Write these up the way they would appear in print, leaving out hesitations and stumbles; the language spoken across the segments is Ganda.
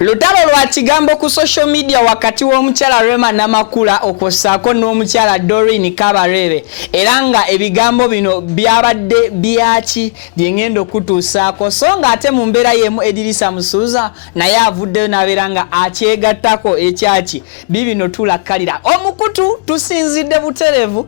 Olutalo lwa kigambo ku social media wakati w'omukyala Rema Namakula okossaako n'omukyala Doreen Kabarebe era nga ebigambo bino byabadde byaki byengendo kutuusaako so nga ate mu mbeera yemu Eddy Musuuza naye avuddeyo n'abeera nga akyegattako ekyaki bibino tulakkalira omukutu tusinzidde buterevu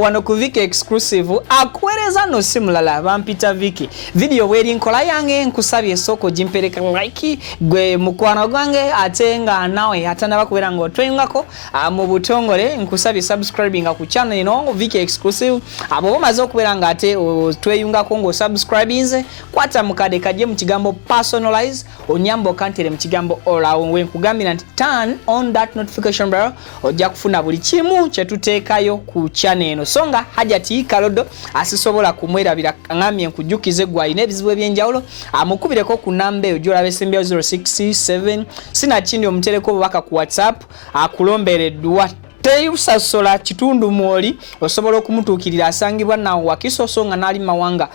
wano ku Viki exclusive akuweereza no si mulala bampita Viki video bweri nkola yange nkusabye soko jimpereka like gwe mukwano gwange ate nga nawe atanaba kubeera nga otwengako mu butongole nkusabye subscribing ku channel ino Viki exclusive abo bamaze okubeera nga ate tweyungako ngo subscribinze kwata mukade kaje mu kigambo personalize onyambo kantere mu kigambo all we nkugambira nti turn on that notification bell ojja kufuna buli kimu kye tuteekayo ku channel eno songa hajati kalodo asisobola kumwerabira ngamye nkujukize gwa ine bizibu ebyenjawulo amukubireko ku namba eyo jola besembya 067 sina kindi omutereko baka ku WhatsApp akulombereddwa teyusasola kitundu mwoli osobola okumutuukirira asangibwa nawo wakisoso nga nali mawanga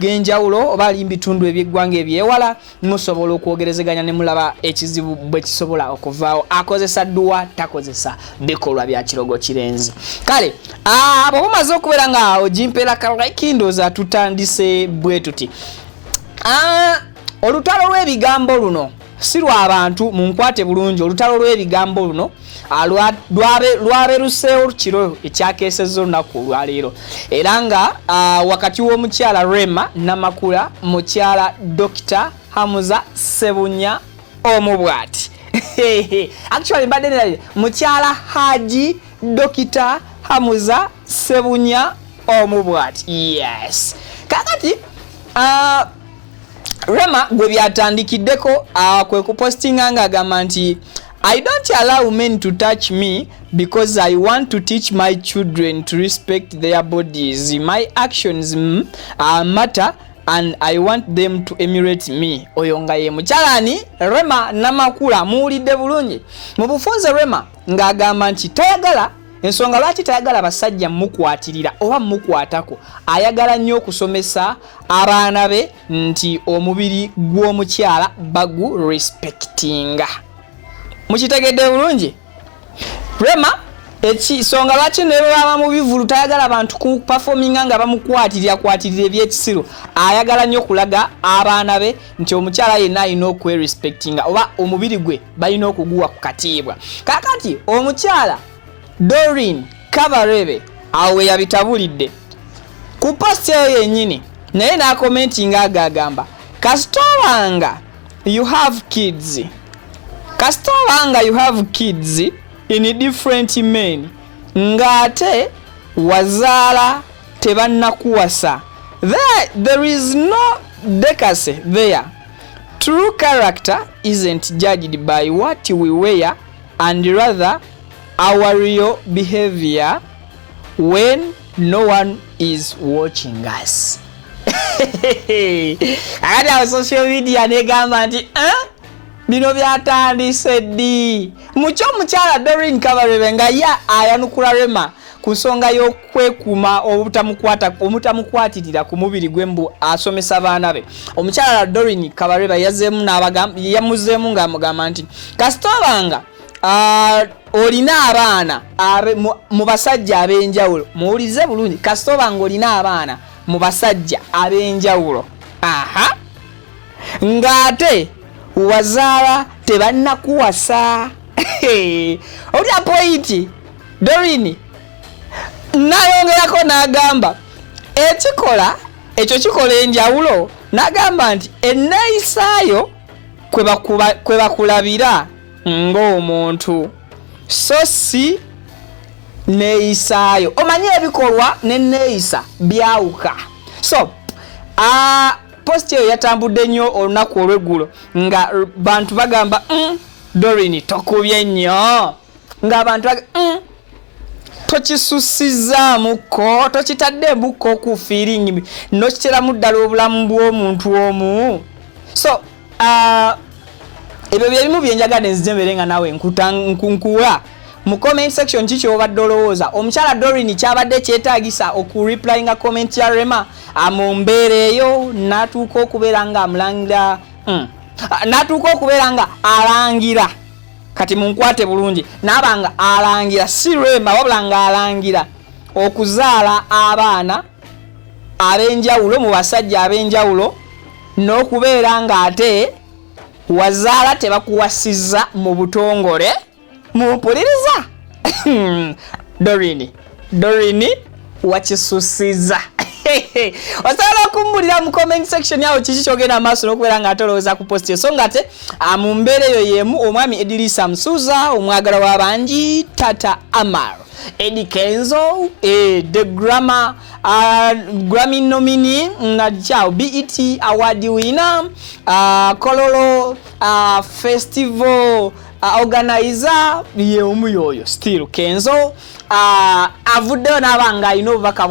genjawulo oba ali bitundu eby'eggwanga ebyewala musobola okwogerezeganya ne mulaba ekizibu bwe kisobola okuvaawo akozesa dduwa takozesa bikolwa bya kirogo kirenzi kale abo bamaze okubeera nga ojimpera kalaikindoza tutandise bwe tuti olutalo lw'ebigambo luno si lw'abantu munkwate bulungi olutalo lw'ebigambo luno lwaberuseewo kiro ekyakeesezza olunaku olwaleero era nga wakati w'omukyala Rema Namakula mukyala Dr. Hamuza Sebunya omubwati actually mbadde mukyala Haji Dr. Hamuza Sebunya omubwati yes kakati Rema gwe byatandikiddeko kwe kupostinga nga agamba nti I don't allow men to touch me because I want to teach my children to respect their bodies. My actions matter and I want them to emulate me. Oyonga ye mukyalani Rema Namakula muwulidde bulungi. Mu bufunze Rema ng'agamba nti tayagala ensonga lwaki tayagala basajja mukwatirira oba mukwatako ayagala nnyo okusomesa abaana be nti omubiri gw'omukyala bagu respectinga. Mukitegedde bulungi Rema ekisonga lwaki ne baba mu bivulu tayagala abantu ku performinga nga bamukwatirira ebyekisiru ayagala nnyo okulaga abaana be nti omukyala yenna alina okwerespectinga oba omubiri gwe balina okuguwa ku katiibwa kakati omukyala Doreen Kabarebe awe yabitabulidde ku post eyo yennyini naye n'akomentinga agagamba kasitobanga you have kids kasitobanga you have kids in different men ngate wazaala tebannakuwasa there is no delicacy there. True character isn't judged by what we wear and rather our real behavior when no one is watching us. Ada social media negamba nti bino byatandise ddi mucho mukyala Doreen Kabarebe nga ya ayanukula Rema ku nsonga y'okwekuuma obutamukwatirira ku mubiri gw'embu asomesa abaana be omukyala Doreen Kabarebe yamuzeemu ng'amugamba nti kasitobanga olina abaana mu basajja ab'enjawulo muwulize bulungi kasitobanga olina abaana mu basajja ab'enjawulo ng'ate wazaala tebannakuwasa olya pointi Doreen nayongerako n'agamba ekyo kikola enjawulo n'agamba nti enneeyisaayo kwe bakulabira ng'omuntu so si neeyisaayo omanye ebikolwa n'enneeyisa byawuka so post eyo yatambudde nnyo olunaku olw'eggulo nga bantu bagamba Doreen tokubye nnyo ng'abantu tokisusizaamuko tokitadde embuko ku feeling nokiteramu ddala obulamu bw'omuntu omu so ebyo byebimu byenjagala nzijembere nga nawe nkunkula mu comment section kiki obadde olowooza omukyala Doreen kyabadde kyetaagisa okureplyinga comment ya Rema amumbeera eyo natuuka okubeera nga amulangira natuuka okubeera nga alangira kati munkwate bulungi nabanga alangira si Rema wabula nga alangira okuzaala abaana ab'enjawulo mu basajja ab'enjawulo n'okubeera nga ate wazaala tebakuwasizza mu butongole mupuliriza. Doreen wakisusiza. Osobola okumbulira mu comment section yawo kiki kyogenda maaso n'okubeera nga atolowooza ku post so nga te mu mbeera eyo yemu omwami Eddy Samusuza omwagala w'abangi Tata Amar Eddy Kenzo the Grammy nominee na chao BET award winner Kololo festival organizer ye omuyoyo still Kenzo avuddeyo n'abanga alina obubaka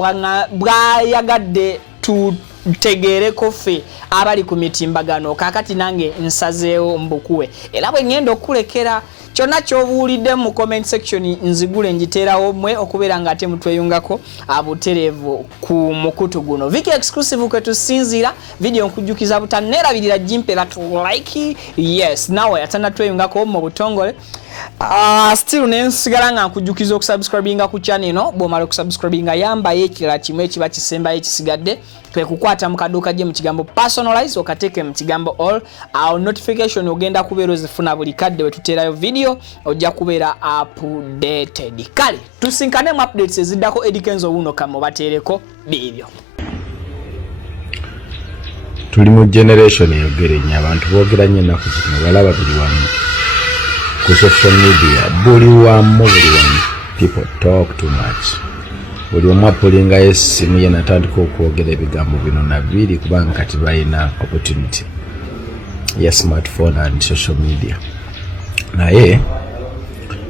bwayagadde tutegeereko ffe abali ku mitimbagano kakati nange nsazeewo mbukuwe era bwe ngenda okulekera kyonna ky'obuulidde mu comment section nzigule njiteerawo mmwe okubeera nga ate mutweyungako abutereevu ku mukutu guno Viki exclusive kwe tusinziira video nkujjukiza butanneerabirira jimpera like yes nawe atana tweyungako mu butongole still nensigala nga nkujjukiza okusubscribinga ku channel eno bw'omala okusubscribinga yambayo ekirala kimu ekiba kisembayo ekisigadde twe kukwata mu kaduuka gye mu kigambo personalize okateeke mu kigambo all awo notification ogenda kubeera ozifuna buli kadde we tuteerayo video ojja kubeera updated kale tusinkane mu updates eziddako Eddy Kenzo wuno kamo bateereko bibyo tuli mu generation eyogerenya abantu boogera nnyo ennaku zino balaba buli wamu ku social media buli wamu people talk too much buli omu apulinga essimu ye natandika okwogera ebigambo bino na biri kubanga kati balina opportunity ya smartphone and social media naye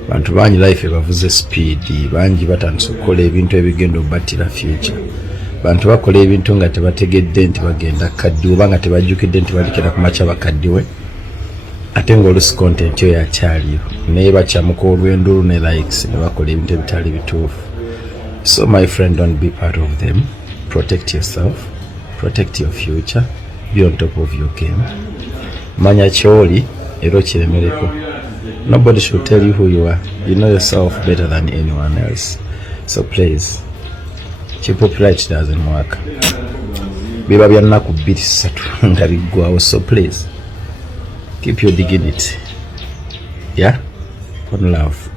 bantu bangi life bavuze speed bangi batandise okukola ebintu ebigenda obattira future bantu bakola ebintu nga tebategedde nti bagenda kaddiwe oba nga tebajjukidde nti balikira ku makya bakaddiwe ate ng'olusi content yo yakyaliyo naye bakyamuka olw'endulu ne likes ne bakola ebintu ebitali bituufu. So my friend, don't be part of them. Protect yourself, protect your future, be on top of your game. Manya choli ero kiremereko. Nobody should tell you who you are. You know yourself better than anyone else. So please, kipopulate doesn't work. Biba byanaku 2-3 nga biggwawo. So please, keep your dignity. Yeah? One love.